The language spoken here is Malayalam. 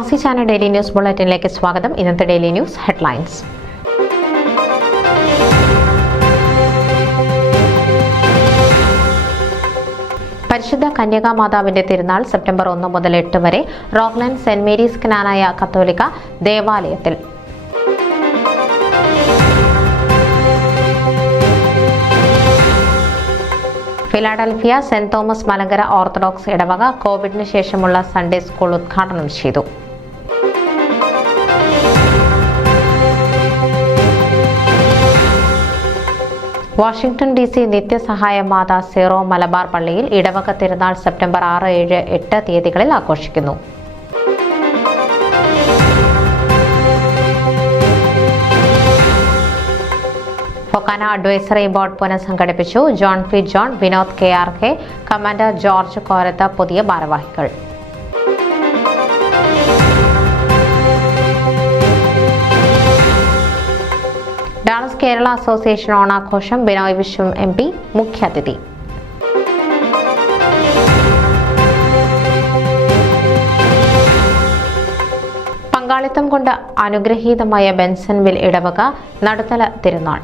പ്രവാസി ചാനൽ ഡെയിലി ന്യൂസ് ബുള്ളറ്റിനിലേക്ക് സ്വാഗതം. ഇന്നത്തെ ഡെയിലി ന്യൂസ് ഹെഡ്ലൈൻസ്. പരിശുദ്ധ കന്യകാമാതാവിന്റെ തിരുനാൾ സെപ്റ്റംബർ 1 മുതൽ 8 വരെ റോക്ക്ലാൻഡ് സെന്റ് മേരീസ് ക്നാനായ കത്തോലിക്ക ദേവാലയത്തിൽ. Philadelphia Saint Thomas Malankara Orthodox ഇടവക കോവിഡിന് ശേഷമുള്ള സൺഡേ സ്കൂൾ ഉദ്ഘാടനം ചെയ്തു. വാഷിംഗ്ടൺ DC നിത്യസഹായ മാതാ സീറോ മലബാർ പള്ളിയിൽ ഇടവക തിരുനാൾ സെപ്റ്റംബർ 6, 7, 8 തീയതികളിൽ ആഘോഷിക്കുന്നു. ഫൊക്കാന അഡ്വൈസറി ബോർഡ് പുനഃസംഘടിപ്പിച്ചു. John P John, Vinod KRK, commander George Korath പുതിയ ഭാരവാഹികൾ. ഡാളസ് കേരള അസോസിയേഷൻ ഓണാഘോഷം. ബിനോയ് വിശ്വം MP മുഖ്യാതിഥി. പങ്കാളിത്തം കൊണ്ട് അനുഗ്രഹീതമായ ബെൻസൺവിൽ ഇടവക നടുത്തല തിരുനാൾ.